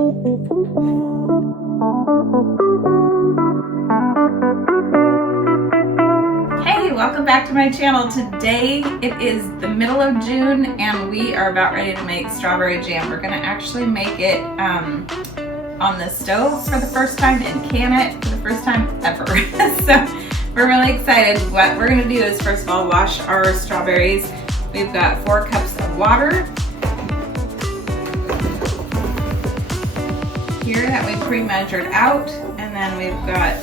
Hey, welcome back to my channel. Today it is the middle of June and we are about ready to make strawberry jam. We're gonna actually make it on the stove for the first time and can it for the first time ever. So we're really excited. What we're gonna do is first of all wash our strawberries. We've got 4 cups of water here that we pre-measured out, and then we've got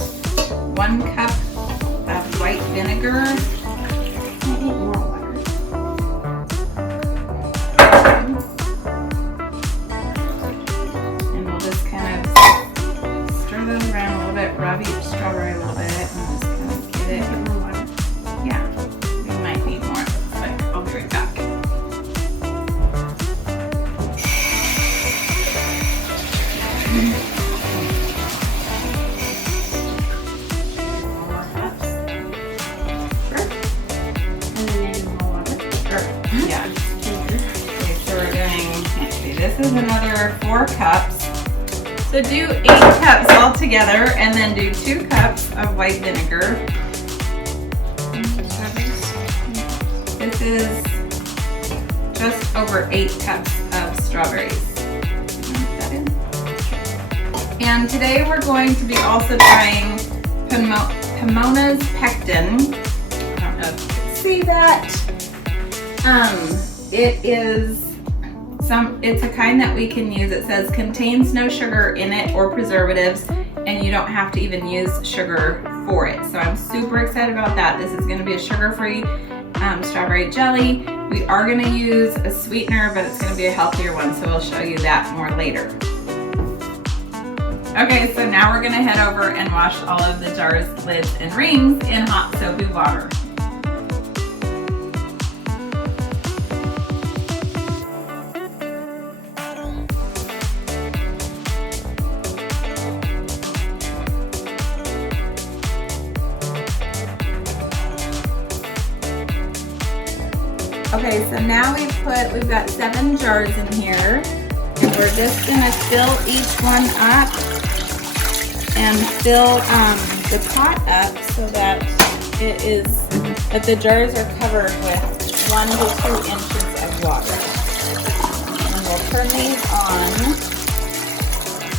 1 cup of white vinegar. I need more water. And we'll just kind of stir those around a little bit, rub each strawberry a little bit, and just kind of get it. More water. Yeah, we might need more, but I'll be right back. This is another 4 cups. So do 8 cups all together and then do 2 cups of white vinegar. This is just over 8 cups of strawberries. And today we're going to be also trying Pomona's pectin. I don't know if you can see that. It's a kind that we can use. It says contains no sugar in it or preservatives, and you don't have to even use sugar for it. So I'm super excited about that. This is going to be a sugar-free strawberry jelly. We are going to use a sweetener, but it's going to be a healthier one, so we'll show you that more later. Okay, so now we're going to head over and wash all of the jars, lids, and rings in hot soapy water. Okay, so now we've got 7 jars in here, and we're just gonna fill each one up and fill the pot up so that the jars are covered with 1 to 2 inches of water. And we'll turn these on.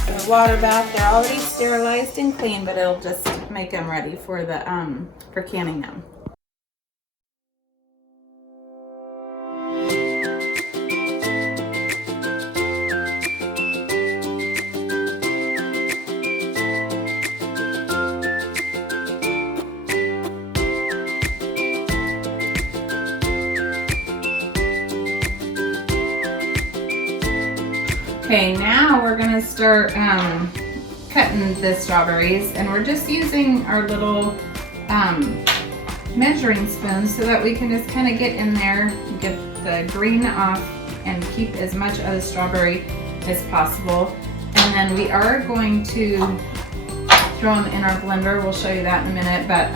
The water bath, they're already sterilized and clean, but it'll just make them ready for the for canning them. Okay, now we're gonna start cutting the strawberries, and we're just using our little measuring spoons so that we can just kind of get in there, get the green off, and keep as much of the strawberry as possible. And then we are going to throw them in our blender. We'll show you that in a minute, but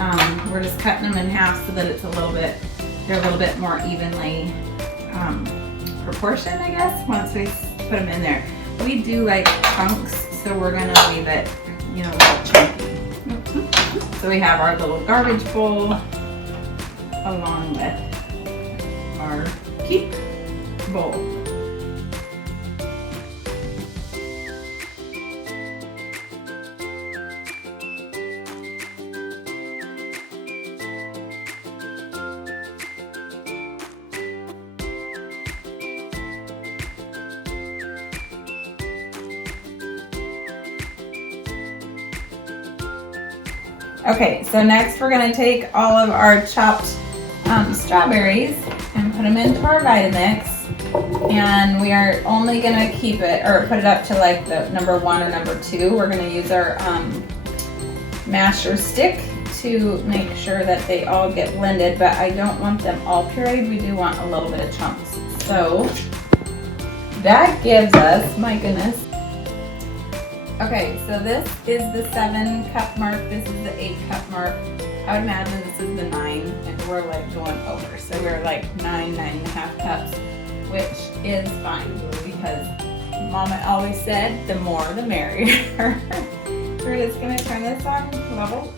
we're just cutting them in half so that it's they're a little bit more evenly proportioned, I guess, once we put them in there. We do like chunks, so we're gonna leave it, a little chunky. So we have our little garbage bowl along with our keep bowl. Okay, so next we're going to take all of our chopped strawberries and put them into our Vitamix, and we are only going to keep it, or put it up to like the number 1 or number 2. We're going to use our masher stick to make sure that they all get blended, but I don't want them all pureed. We do want a little bit of chunks. So that gives us, my goodness. Okay, so this is the 7-cup mark. This is the 8-cup mark. I would imagine this is the 9, and we're like going over. So we're like 9.5 cups, which is fine because Mama always said, the more the merrier. We're just gonna turn this on level.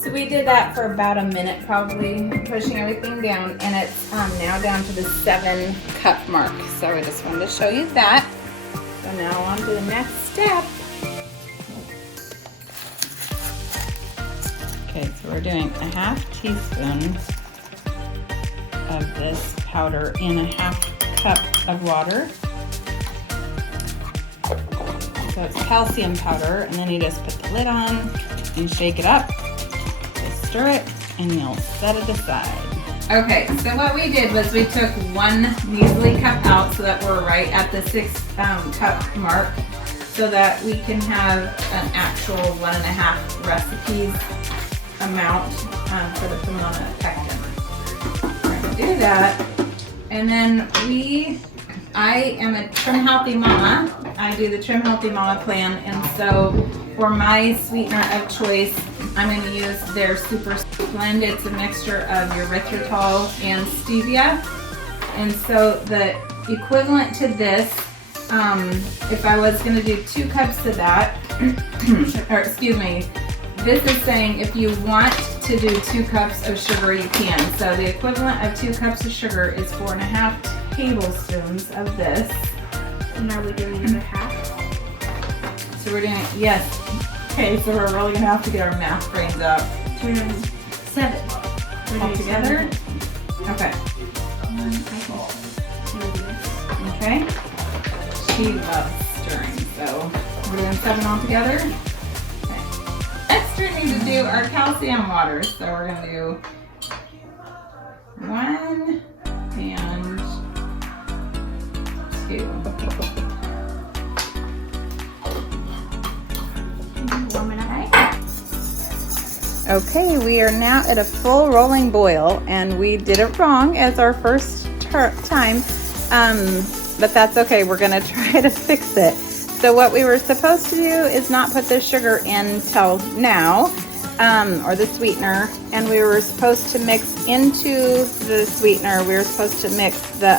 So we did that for about a minute, probably, pushing everything down, and it's now down to the 7 cup mark. So I just wanted to show you that. So now on to the next step. Okay, so we're doing a 1/2 teaspoon of this powder in a 1/2 cup of water. So it's calcium powder, and then you just put the lid on and shake it up. Stir it, and you'll set it aside. Okay, so what we did was we took 1 measly cup out so that we're right at the 6 cup mark, so that we can have an actual 1.5 recipes amount for the Pomona pectin. We're gonna do that, and then I am a Trim Healthy Mama. I do the Trim Healthy Mama plan, and so for my sweetener of choice, I'm going to use their Super Sweet Blend. It's a mixture of erythritol and stevia. And so the equivalent to this, if I was going to do 2 cups of that, or excuse me, this is saying if you want to do 2 cups of sugar, you can. So the equivalent of 2 cups of sugar is 4.5 tablespoons of this. And are we doing another half? So we're doing, yes. Okay, so we're really gonna have to get our math brains up. 7. All together? Okay. Okay. She loves stirring, so we're doing 7 all together. Okay. Next we need to do our calcium water. So we're gonna do 1 and 2. Okay, we are now at a full rolling boil, and we did it wrong as our first time, but that's okay. We're gonna try to fix it. So what we were supposed to do is not put the sugar in till now, or the sweetener, and we were supposed to mix into the sweetener, we were supposed to mix the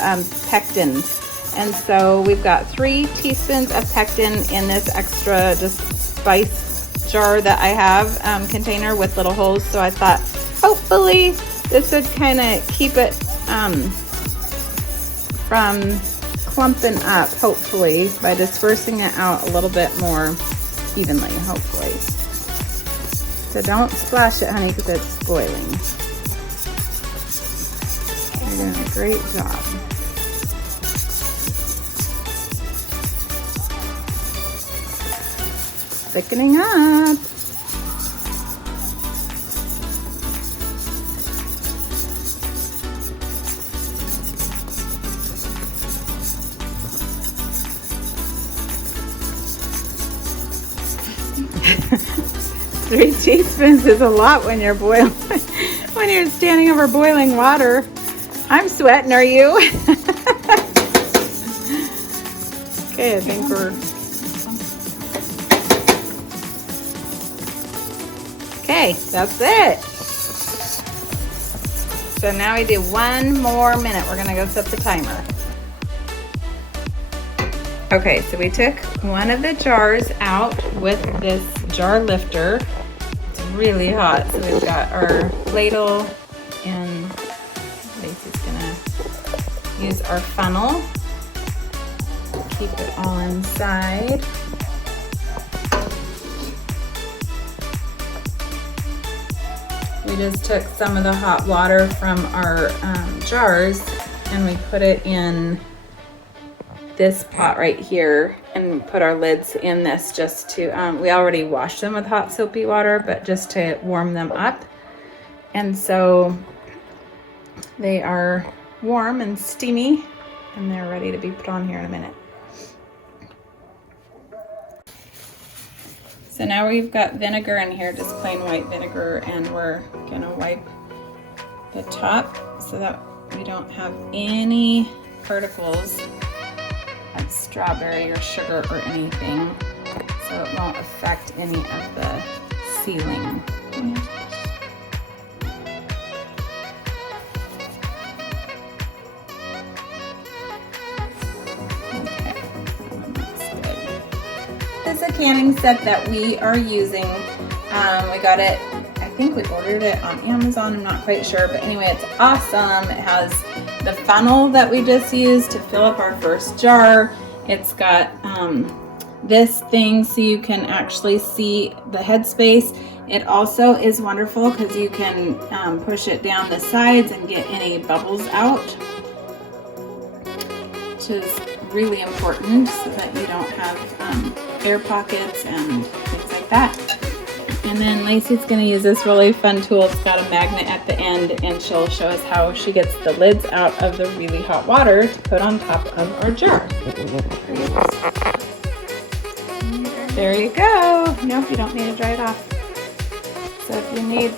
pectin. And so we've got 3 teaspoons of pectin in this extra just spice jar that I have, container with little holes. So I thought hopefully this would kind of keep it from clumping up, hopefully, by dispersing it out a little bit more evenly, hopefully. So don't splash it, honey, because it's boiling. You're doing a great job. Thickening up. Three teaspoons is a lot when you're boiling, when you're standing over boiling water. I'm sweating, are you? Okay, I think we're... Okay, that's it. So now we do 1 more minute. We're gonna go set the timer. Okay, so we took one of the jars out with this jar lifter. It's really hot, so we've got our ladle, and Lacey's gonna use our funnel. Keep it all inside. We just took some of the hot water from our jars, and we put it in this pot right here, and put our lids in this just to, we already washed them with hot soapy water, but just to warm them up. And so they are warm and steamy, and they're ready to be put on here in a minute. So now we've got vinegar in here, just plain white vinegar, and we're gonna wipe the top so that we don't have any particles of strawberry or sugar or anything, so it won't affect any of the sealing. This is a canning set that we are using. We got it, I think we ordered it on Amazon, I'm not quite sure, but anyway, it's awesome. It has the funnel that we just used to fill up our first jar. It's got this thing so you can actually see the headspace. It also is wonderful because you can push it down the sides and get any bubbles out, which is really important so that you don't have air pockets and things like that. And then Lacey's going to use this really fun tool. It's got a magnet at the end, and she'll show us how she gets the lids out of the really hot water to put on top of our jar. There you go. Nope, you don't need to dry it off. So if you need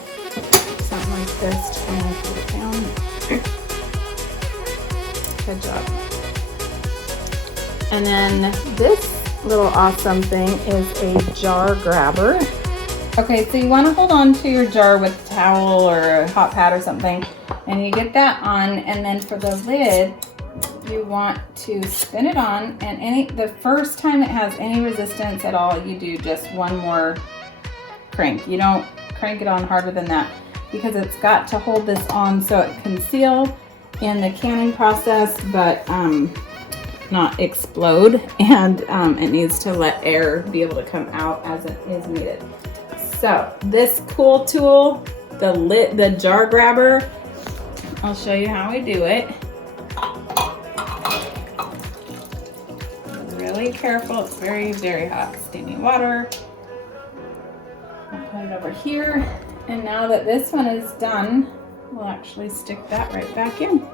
something like this to kind of put it down. Good job. And then this little awesome thing is a jar grabber. Okay, so you want to hold on to your jar with a towel or a hot pad or something, and you get that on, and then for the lid, you want to spin it on, and the first time it has any resistance at all, you do just one more crank. You don't crank it on harder than that, because it's got to hold this on so it can seal in the canning process, but not explode, and it needs to let air be able to come out as it is needed. So this cool tool, the jar grabber, I'll show you how we do it. Really careful, it's very, very hot, steamy water. I'll put it over here, and now that this one is done, we'll actually stick that right back in.